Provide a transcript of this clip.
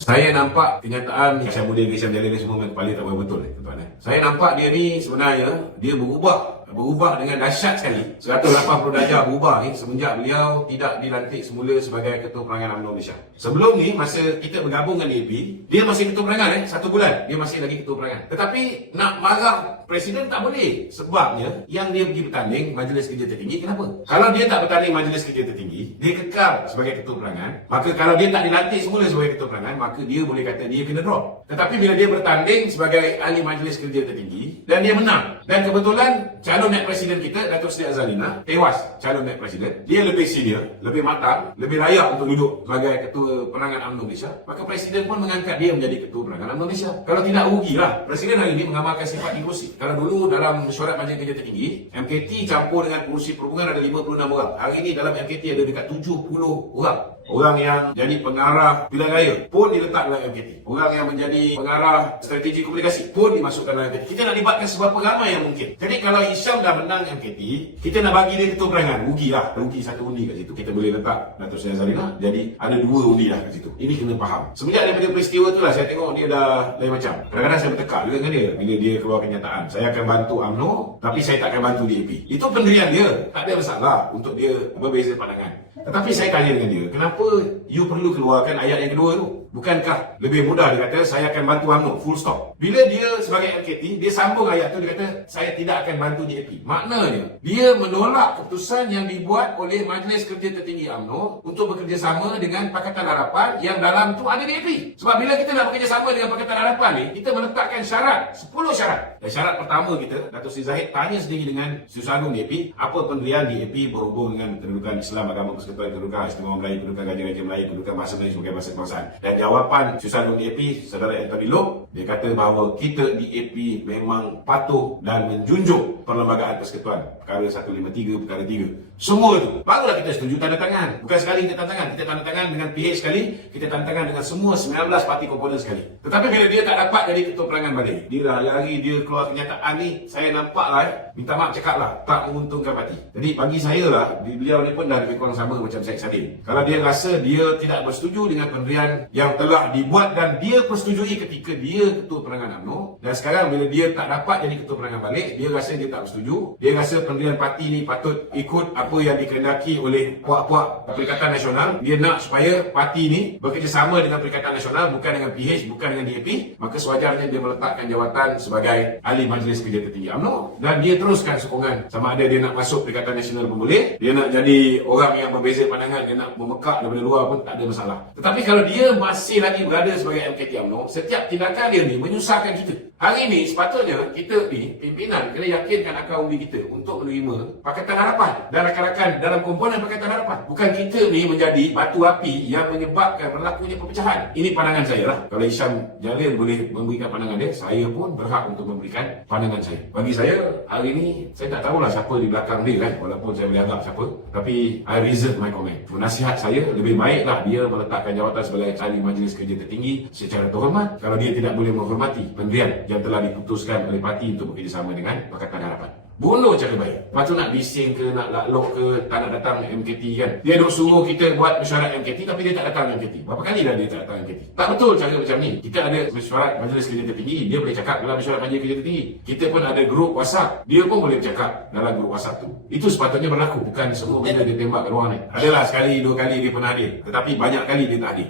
Saya nampak kenyataan Hisham Mudin, Hisham Jalil ni semua memang kepala tak betul tuan. Saya nampak dia ni sebenarnya dia berubah dengan dahsyat sekali. 180 darjah berubah ni semenjak beliau tidak dilantik semula sebagai Ketua Perangan UMNO Malaysia. Sebelum ni masa kita bergabung dengan DAP, dia masih Ketua Perangan 1 bulan dia masih lagi Ketua Perangan. Tetapi nak marah Presiden tak boleh. Sebabnya yang dia pergi bertanding Majlis Kerja Tertinggi, kenapa? Kalau dia tak bertanding Majlis Kerja Tertinggi, dia kekal sebagai Ketua Perangan. Maka kalau dia tak dilantik semula sebagai Ketua Perangan, maka dia boleh kata dia kena drop. Tetapi bila dia bertanding sebagai ahli Majlis Kerja Tertinggi dan dia menang, dan kebetulan calon naib presiden kita Datuk Seri Azalina tewas calon naib presiden, dia lebih senior, lebih matang, lebih layak untuk duduk sebagai Ketua Perangan UMNO Malaysia, maka presiden pun mengangkat dia menjadi Ketua Perangan UMNO Malaysia. Kalau tidak, rugilah. Presiden hari ini mengamalkan sifat negosiasi. Kalau dulu dalam mesyuarat Majlis Kerja Tertinggi, MKT campur dengan pengurusi perhubungan ada 56 orang. Hari ini dalam MKT ada dekat 70 orang. Orang yang jadi pengarah pilihan raya pun diletak dalam MKT. Orang yang menjadi pengarah strategi komunikasi pun dimasukkan dalam MKT. Kita nak libatkan seberapa ramai yang mungkin. Jadi kalau Hisham dah menang MKT, kita nak bagi dia Ketua Perangan, rugilah. Rugi 1 undi kat situ. Kita boleh letak Datuk Seri Azalina, jadi ada 2 undi dah kat situ. Ini kena faham. Semenjak daripada peristiwa tu lah saya tengok dia dah lain macam. Kadang-kadang saya bertekak juga dengan dia bila dia keluar kenyataan. Saya akan bantu UMNO, tapi saya tak akan bantu DAP. Itu pendirian dia. Tak ada masalah untuk dia berbeza pandangan. Tetapi saya tanya dengan dia, kenapa you perlu keluarkan ayat yang kedua tu? Bukankah lebih mudah dia kata, saya akan bantu UMNO, full stop. Bila dia sebagai MKT, dia sambung ayat tu, dia kata, saya tidak akan bantu DAP. Maknanya, dia menolak keputusan yang dibuat oleh Majlis Kerja Tertinggi UMNO untuk bekerjasama dengan Pakatan Harapan yang dalam tu ada DAP. Sebab bila kita nak bekerjasama dengan Pakatan Harapan ni, kita meletakkan syarat, 10 syarat. Dan syarat pertama kita, Datuk Seri Zahid tanya sendiri dengan Susanu DAP, apa pendirian DAP berhubung dengan kedudukan Islam, agama persekutuan, kedudukan istimewa Melayu, kedudukan Raja-Raja Melayu, kedudukan bahasa Melayu sebagai bahasa kebangsaan. Dan jawapan Susanu DAP, Saudara Anthony Loh, dia kata bahawa kita DAP memang patuh dan menjunjung Perlembagaan Persekutuan, perkara 153, perkara 3. Semua itu. Barulah kita setuju tanda tangan. Bukan sekali kita tanda tangan. Kita tanda tangan dengan PH sekali, kita tanda tangan dengan semua 19 parti komponen sekali. Tetapi bila dia tak dapat jadi Ketua Perangan balik, dia hari-hari dia keluar kenyataan ni, saya nampak lah, minta maaf cakap lah, tak menguntungkan parti. Jadi bagi saya lah, beliau ni pun dah lebih kurang sama macam Syed Sadin. Kalau dia rasa dia tidak bersetuju dengan pendirian yang telah dibuat dan dia persetujui ketika dia Ketua Perangan UMNO, dan sekarang bila dia tak dapat jadi Ketua Perangan balik, dia rasa dia tak bersetuju. Dia rasa pendirian parti ni patut ikut apa yang dikehendaki oleh puak-puak Perikatan Nasional. Dia nak supaya parti ni bekerjasama dengan Perikatan Nasional, bukan dengan PH, bukan dengan DAP. Maka sewajarnya dia meletakkan jawatan sebagai ahli Majlis Kerja Tertinggi UMNO, dan dia teruskan sokongan. Sama ada dia nak masuk Perikatan Nasional pun boleh, dia nak jadi orang yang berbeza pandangan, dia nak memekak daripada luar pun tak ada masalah. Tetapi kalau dia masih lagi berada sebagai MKT UMNO, setiap tindakan dia ni menyusahkan kita. Hari ini sepatutnya kita ni, pimpinan, kena yakinkan akal undi kita untuk menerima Pakatan Harapan dan rakan-rakan dalam komponen Pakatan Harapan. Bukan kita ni menjadi batu api yang menyebabkan berlakunya perpecahan. Ini pandangan saya lah. Kalau Hisham Jalil boleh memberikan pandangan dia, saya pun berhak untuk memberikan pandangan saya. Bagi saya, hari ini saya tak tahulah siapa di belakang dia kan, walaupun saya boleh anggap siapa. Tapi I reserve my comment. Nasihat saya, lebih baiklah dia meletakkan jawatan sebagai ahli Majlis Kerja Tertinggi secara terhormat kalau dia tidak boleh menghormati pendirian yang telah diputuskan oleh parti untuk bekerjasama dengan Pakatan Harapan. Bunuh cara baik. Lepas tu nak bising ke, nak laklok ke, tak nak datang MKT kan. Dia duk suruh kita buat mesyuarat MKT tapi dia tak datang MKT. Berapa kali dah dia tak datang MKT? Tak betul cara macam ni. Kita ada mesyuarat Majlis Kerja Tertinggi, dia boleh cakap dalam mesyuarat Majlis Kerja Tertinggi. Kita pun ada grup WhatsApp, dia pun boleh cakap dalam grup WhatsApp tu. Itu sepatutnya berlaku. Bukan semua benda dia tembak ke ruang ni. Adalah sekali, 2 kali dia pernah hadir. Tetapi banyak kali dia tak hadir.